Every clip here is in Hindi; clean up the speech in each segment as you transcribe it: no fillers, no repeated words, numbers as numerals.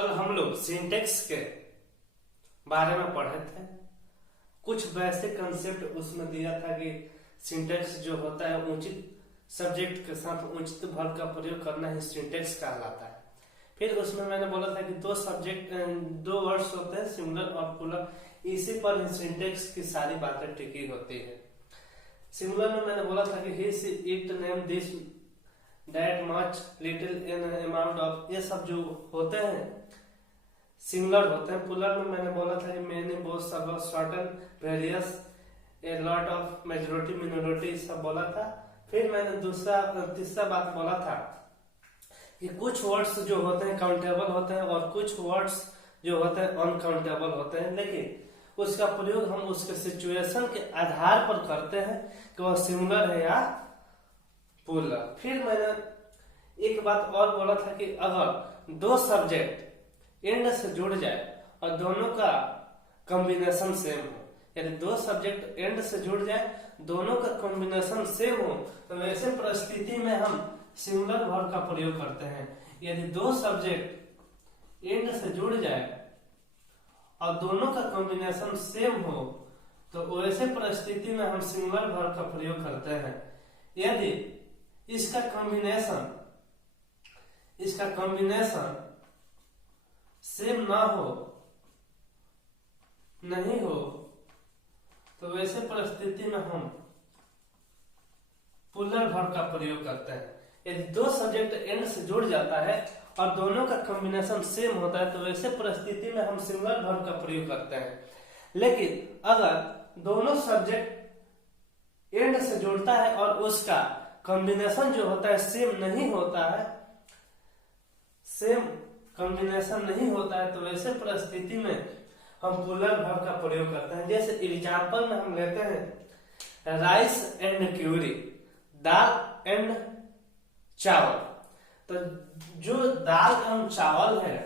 कल हम लोग सिंटेक्स के बारे में पढ़े थे। कुछ वैसे कंसेप्ट उसमें दिया था कि सिंटेक्स जो होता है उचित सब्जेक्ट के साथ उचित वर्ब का प्रयोग करना ही सिंटेक्स कहलाता है। फिर उसमें मैंने बोला था कि दो वर्ड्स होते हैं, सिंगुलर और प्लूरल। इसी पर सिंटेक्स की सारी बातें टिकी होती है। सिंगुलर में मैंने बोला था कि he it name this that much little in amount of, ये सब जो होते हैं सिंगुलर होते हैं। प्लूरल में मैंने बोला था कि मेनी बोथ सब certain various a lot of majority minority सब बोला था। फिर मैंने तीसरा बात बोला था कि कुछ वर्ड्स जो होते हैं काउंटेबल होते हैं और कुछ वर्ड्स जो होते हैं अनकाउंटेबल होते हैं, लेकिन उसका प्रयोग हम उसके सिचुएशन के आधार पर करते हैं कि वह सिंगुलर है या प्लूरल। फिर मैंने एक बात और बोला था कि अगर दो सब्जेक्ट एंड से जुड़ जाए और दोनों का कॉम्बिनेशन सेम हो, यानी दो सब्जेक्ट एंड से जुड़ जाए, दोनों का कॉम्बिनेशन सेम हो, तो वैसे परिस्थिति में हम सिंगुलर वर्ब का प्रयोग करते हैं। यदि दो सब्जेक्ट एंड से जुड़ जाए और दोनों का कॉम्बिनेशन सेम हो, तो वैसे परिस्थिति में हम सिंगुलर वर्ब का प्रयोग करते हैं। यदि इसका कॉम्बिनेशन सेम ना हो, नहीं हो, तो वैसे परिस्थिति में हम प्लूरल वर्ब का प्रयोग करते हैं। यदि दो सब्जेक्ट एंड से जुड़ जाता है और दोनों का कॉम्बिनेशन सेम होता है, तो वैसे परिस्थिति में हम सिंगुलर वर्ब का प्रयोग करते हैं। लेकिन अगर दोनों सब्जेक्ट एंड से जुड़ता है और उसका कॉम्बिनेशन जो होता है सेम नहीं होता है, तो वैसे परिस्थिति में हम प्लूरल वर्ब का प्रयोग करते हैं। जैसे एग्जांपल में हम लेते हैं rice and curry, dal and chawal. तो जो दाल एवं चावल है,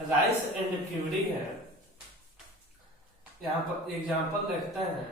राइस एंड क्यूरी है, यहां पर एग्जांपल देखते हैं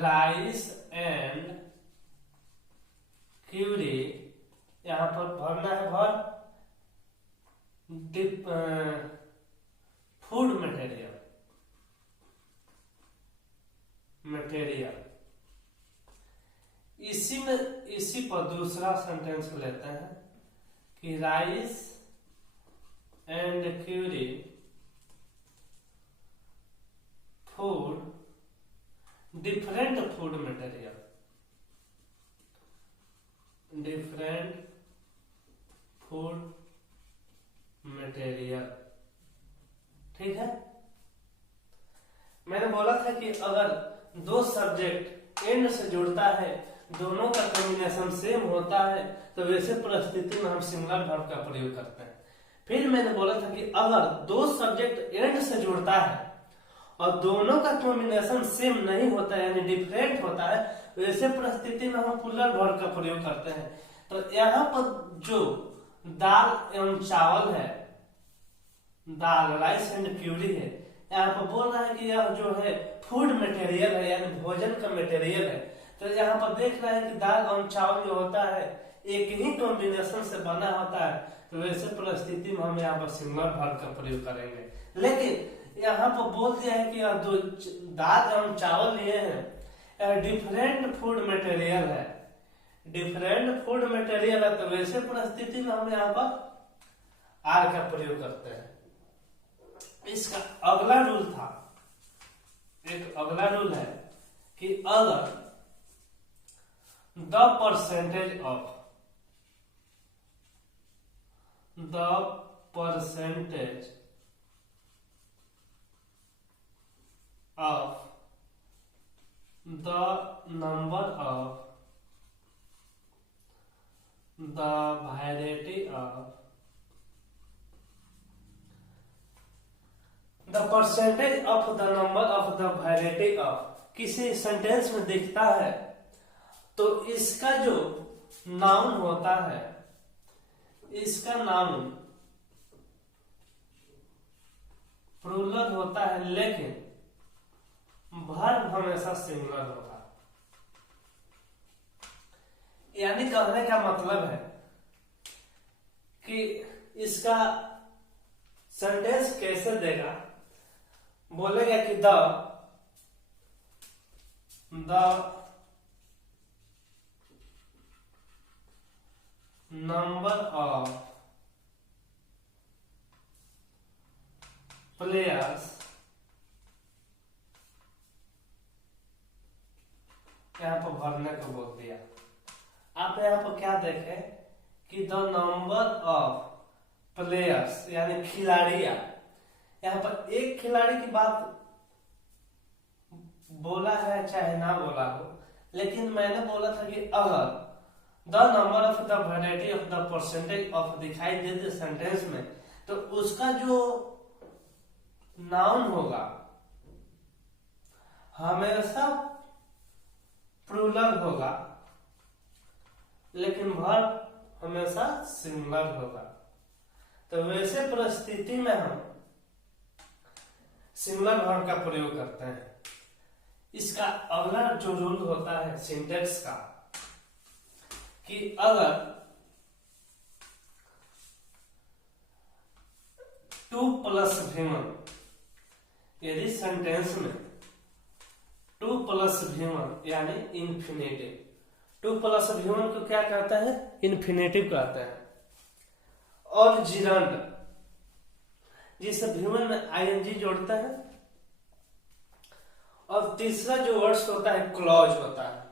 राइस एंड क्यूरी। यहां पर भरना है वर्ब फूड मटेरियल। इसी पर दूसरा सेंटेंस लेते हैं कि rice and curry food different food material. ठीक है। मैंने बोला था कि अगर दो सब्जेक्ट एंड से जुड़ता है, दोनों का कॉम्बिनेशन सेम होता है, तो वैसे परिस्थिति में हम सिंगुलर वर्ब का प्रयोग करते हैं। फिर मैंने बोला था कि अगर दो सब्जेक्ट एंड से जुड़ता है और दोनों का कॉम्बिनेशन सेम नहीं होता है, यानी डिफरेंट होता है, वैसे परिस्थिति में हम प्लूरल वर्ब का प्रयोग करते हैं। तो यहाँ पर जो दाल एवं चावल है, दाल राइस एंड क्यूरी है, यहाँ पर बोल रहा है कि यह जो है फूड मटेरियल है, यानी भोजन का मटेरियल है। तो यहाँ पर देख रहे हैं कि दाल और चावल जो होता है एक ही कॉम्बिनेशन से बना होता है, तो वैसे परिस्थिति में हम यहाँ पर सिंगुलर वर्ब का प्रयोग करेंगे। लेकिन यहाँ पर बोल दिया है कि यह दो दाल एवं चावल लिए हैं, डिफरेंट फूड मटेरियल है, तो वैसे परिस्थिति में हम यहाँ पर आर का प्रयोग करते हैं। इसका अगला रूल है कि अगर the percentage of the number of the variety of the percentage of the number of the variety of किसी सेंटेंस में दिखता है, तो इसका जो नाउन होता है, इसका नाउन प्लूरल होता है, लेकिन वर्ब हमेशा सिंगुलर होता है। यानी कहने का मतलब है कि इसका सेंटेंस कैसे देगा, बोलेगा कि द नंबर ऑफ प्लेयर्स, यहाँ पर भरने को बोल दिया। आप यहाँ पर क्या देखें कि द नंबर ऑफ प्लेयर्स यानी खिलाड़ियां, यहाँ पर एक खिलाड़ी की बात बोला है चाहे ना बोला हो, लेकिन मैंने बोला था कि अगर the number of the variety of the percentage of दिखाई देते सेंटेंस में, तो उसका जो नाउन होगा हमेशा प्लूरल होगा, लेकिन वर्ब हमेशा सिंगुलर होगा। तो वैसे परिस्थिति में हम सिंगुलर वर्ब का प्रयोग करते हैं। इसका अगला जो रूल होता है सिंटेक्स का, कि अगर 2 + V1, यदि सेंटेंस में 2 + V1 यानी इन्फिनेटिव, 2 + V1 को क्या कहता है, इन्फिनेटिव कहता है, और जिरंड जिसे V1 में ing जोड़ता है, और तीसरा जो वर्ड्स होता है क्लॉज होता है।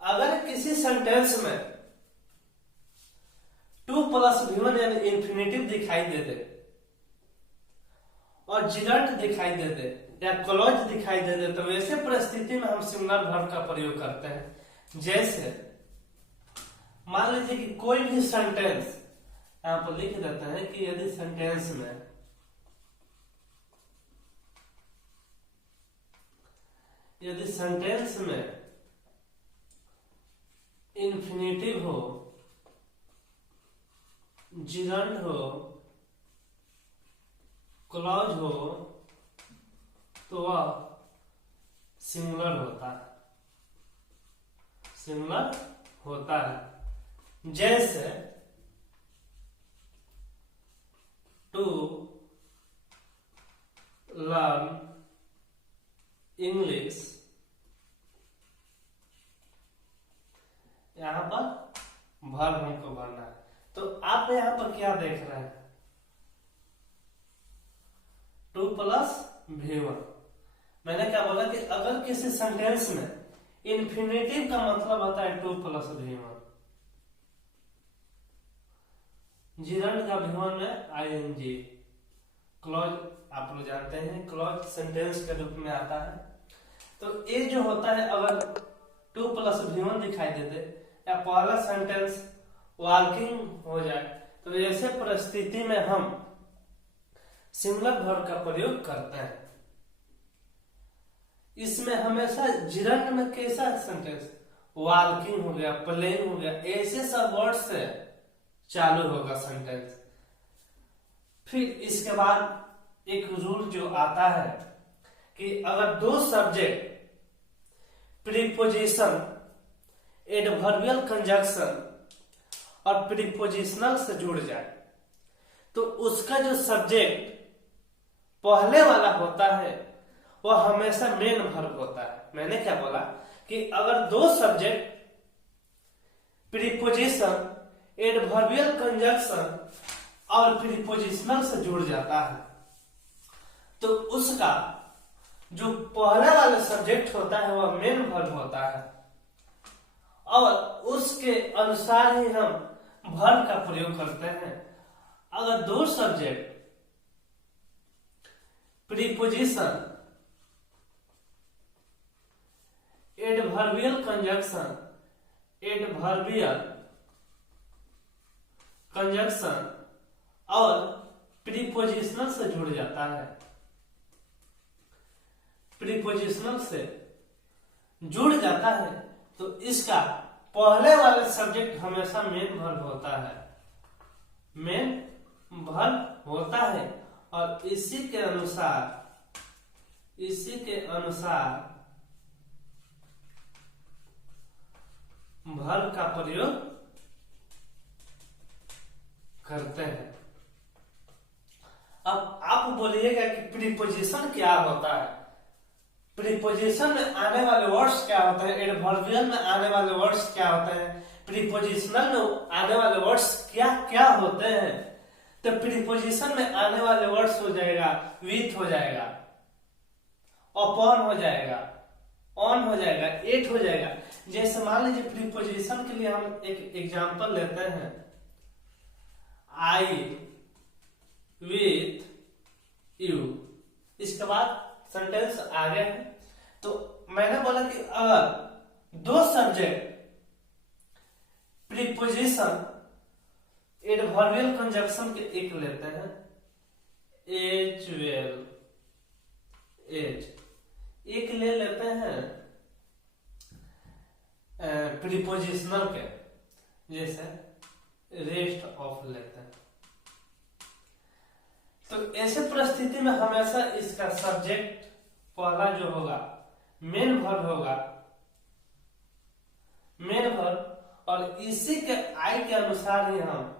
अगर किसी सेंटेंस में 2 + V1 यानी इन्फिनेटिव दिखाई दे दे और जिरंड दिखाई दे दे या क्लॉज दिखाई दे दे, तो वैसे परिस्थिति में हम सिंगुलर वर्ब का प्रयोग करते हैं। जैसे मान लीजिए कि कोई भी सेंटेंस यहाँ पर लिख देते हैं कि यदि सेंटेंस में इन्फिनेटिव हो, जिरंड हो, क्लॉज हो, तो वह सिंगुलर होता है। जैसे टू लर्न इंग्लिश, यहां पर वर्ब हमको भरना है। तो आप यहां पर क्या देख रहे हैं, 2 + V1। मैंने क्या बोला कि अगर किसी सेंटेंस में इन्फिनेटिव का मतलब होता है 2 + V1, जिरंड का V1 में ing, क्लॉज आप लोग जानते हैं क्लॉज सेंटेंस के रूप में आता है। तो ये जो होता है, अगर 2 + V1 दिखाई देते या पहला सेंटेंस वॉकिंग हो जाए, तो ऐसे परिस्थिति में हम सिंगुलर वर्ब का प्रयोग करते हैं। इसमें हमेशा जिरंड में कैसा सेंटेंस, वॉकिंग हो गया, प्लेइंग हो गया, ऐसे सब वर्ड से चालू होगा सेंटेंस। फिर इसके बाद एक रूल जो आता है कि अगर 2 सब्जेक्ट प्रीपोजिशन, एडवर्बियल कंजक्शन और प्रीपोजिशनल से जुड़ जाए, तो उसका जो सब्जेक्ट पहले वाला होता है वह हमेशा मेन वर्ब होता है। मैंने क्या बोला कि अगर 2 सब्जेक्ट प्रीपोजिशन, एडवर्बियल कंजक्शन और प्रीपोजिशनल से जुड़ जाता है, तो उसका जो पहला वाला सब्जेक्ट होता है वह मेन वर्ब होता है, और उसके अनुसार ही हम वर्ब का प्रयोग करते हैं। अगर 2 सब्जेक्ट प्रीपोजिशन, एडवर्बियल कंजक्शन और प्रीपोजिशनल से जुड़ जाता है, प्रीपोजिशनल से जुड़ जाता है, तो इसका पहले वाला सब्जेक्ट हमेशा मेन वर्ब होता है, मेन वर्ब होता है। और इसी के अनुसार वर्ब का प्रयोग करते हैं। बोलिएगा कि प्रीपोजिशन क्या होता है, प्रीपोजिशन में आने वाले वर्ड्स क्या होते हैं, एडवर्बियल में आने वाले वर्ड्स क्या होते हैं, प्रीपोजिशनल में आने वाले वर्ड्स क्या क्या होते हैं। तो प्रीपोजिशन में आने वाले वर्ड्स हो जाएगा विथ हो जाएगा, अपॉन हो जाएगा, ऑन हो जाएगा, एट हो जाएगा। जैसे मान लीजिए प्रीपोजिशन के लिए हम एक एग्जांपल लेते हैं, आई विथ यू, इसके बाद सेंटेंस आगे है। तो मैंने बोला कि अगर दो सब्जेक्ट प्रीपोजिशन एडवर्बियल कंजक्शन के एक लेते हैं, एज वेल एज, एक ले लेते हैं प्रीपोजिशनल के, जैसे रेस्ट ऑफ लेते हैं। तो ऐसे परिस्थिति में हमेशा इसका सब्जेक्ट पहला जो होगा मेन वर्ब होगा, मेन वर्ब, और इसी के आई के अनुसार ही हम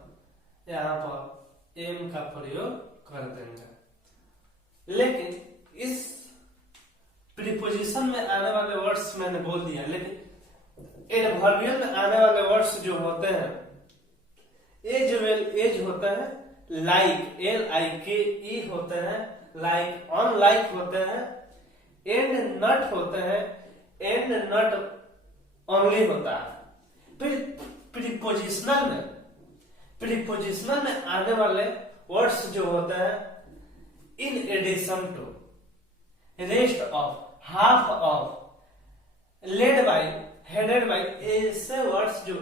यहाँ पर एम का प्रयोग कर देंगे। लेकिन इस प्रीपोजिशन में आने वाले वर्ड्स मैंने बोल दिया, लेकिन एडवर्बियल में आने वाले वर्ड्स जो होते हैं, एज वेल एज होता है, लाइक LIKE होते हैं, लाइक ऑन लाइक होते हैं, एंड नट होते हैं, एंड नट ओनली होता है। फिर प्रीपोजिशनल में आने वाले वर्ड्स जो होते हैं, in addition to, rest of, half of, led by, headed by, ऐसे वर्ड्स जो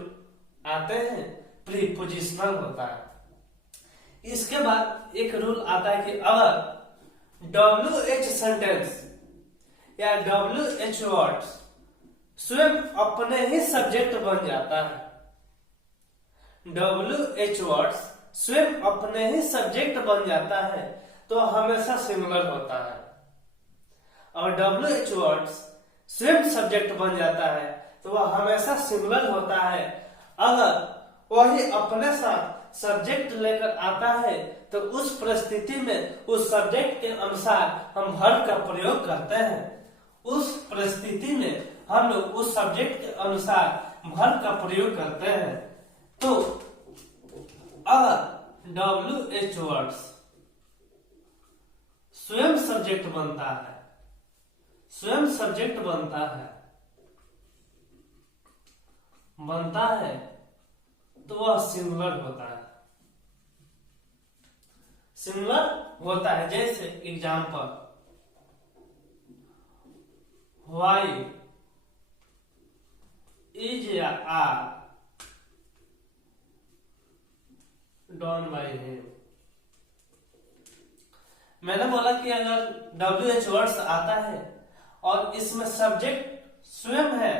आते हैं प्रीपोजिशनल होता है। इसके बाद एक रूल आता है कि अगर WH सेंटेंस या WH वर्ड्स स्वयं अपने ही सब्जेक्ट बन जाता है, WH वर्ड्स स्वयं अपने ही सब्जेक्ट बन जाता है, तो हमेशा सिंगुलर होता है। और WH वर्ड्स स्वयं सब्जेक्ट बन जाता है तो वह हमेशा सिंगुलर होता है। अगर वही अपने साथ सब्जेक्ट लेकर आता है तो उस परिस्थिति में उस सब्जेक्ट के अनुसार हम वर्ब का प्रयोग करते हैं। उस परिस्थिति में हम लोग उस सब्जेक्ट के अनुसार वर्ब का प्रयोग करते हैं। तो अगर WH वर्ड्स स्वयं सब्जेक्ट बनता है, स्वयं सब्जेक्ट बनता है तो वह सिंगुलर होता है, सिंगुलर होता है। जैसे एग्जांपल, व्हाई इज या आर डॉन बाय हिम। मैंने बोला कि अगर WH वर्ड्स आता है और इसमें सब्जेक्ट स्वयं है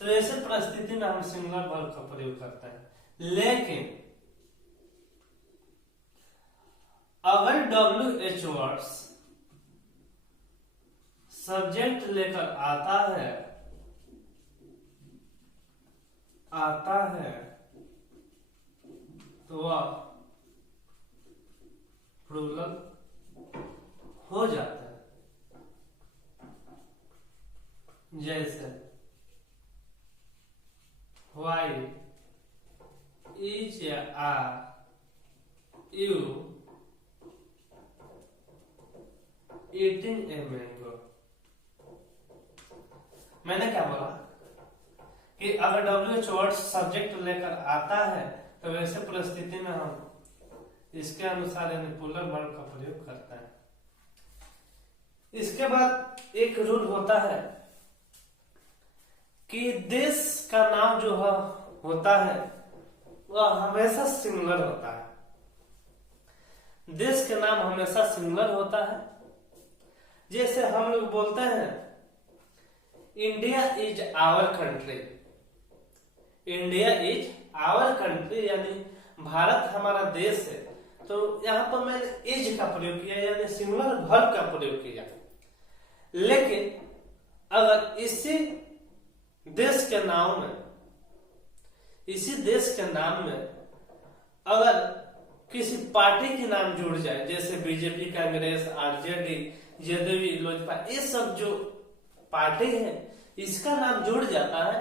तो ऐसे परिस्थिति में हम सिंगुलर वर्ब का प्रयोग करते हैं। लेकिन अगर WH वर्ड्स सब्जेक्ट लेकर आता है तो वह प्लूरल हो जाता है। जैसे व्हाई इज या are you eating a mango. मैंने क्या बोला कि अगर WH वर्ड सब्जेक्ट लेकर आता है तो वैसे परिस्थिति में हम इसके अनुसार यानी प्लूरल वर्ब का प्रयोग करते हैं। इसके बाद एक रूल होता है कि देश का नाम जो होता है वह हमेशा सिंगुलर होता है। देश के नाम हमेशा सिंगुलर होता है। जैसे हम लोग बोलते हैं India is our country, India is our country यानी भारत हमारा देश है। तो यहाँ पर मैंने इज का प्रयोग किया यानी सिंगुलर वर्ब का प्रयोग किया। लेकिन अगर इसी देश के नाम में अगर किसी पार्टी के नाम जुड़ जाए, जैसे BJP, Congress, RJD, JDU, Lojpa, ये सब जो पार्टी है इसका नाम जुड़ जाता है,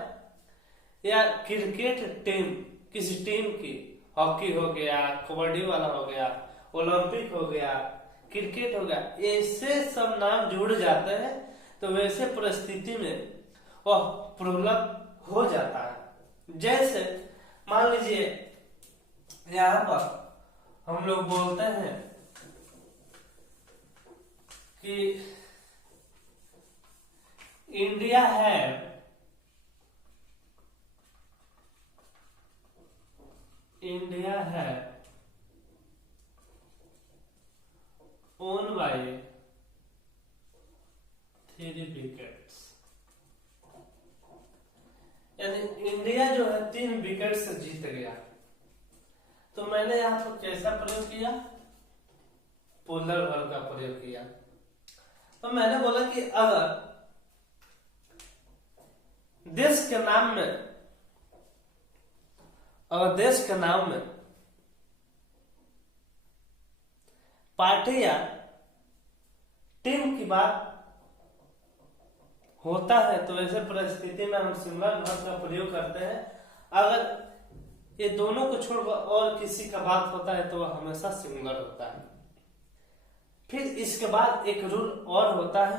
या क्रिकेट टीम, किसी टीम की, हॉकी हो गया, कबड्डी वाला हो गया, ओलंपिक हो गया, क्रिकेट हो गया, ऐसे सब नाम जुड़ जाते हैं तो वैसे परिस्थिति में वह प्रॉब्लम हो जाता है। जैसे मान लीजिए यहाँ पर हम लोग बोलते हैं कि इंडिया है ओन बाय 3 विकेट्स, यानी इंडिया जो है 3 विकेट से जीत गया। तो मैंने यहाँ पर कैसा प्रयोग किया, पोलर वर्ब का प्रयोग किया। तो मैंने बोला कि अगर देश के नाम में पार्टी या टीम की बात होता है तो ऐसे परिस्थिति में हम सिंगुलर वर्ब का प्रयोग करते हैं। अगर ये दोनों को छोड़कर और किसी का बात होता है तो वह हमेशा सिंगुलर होता है। फिर इसके बाद एक रूल और होता है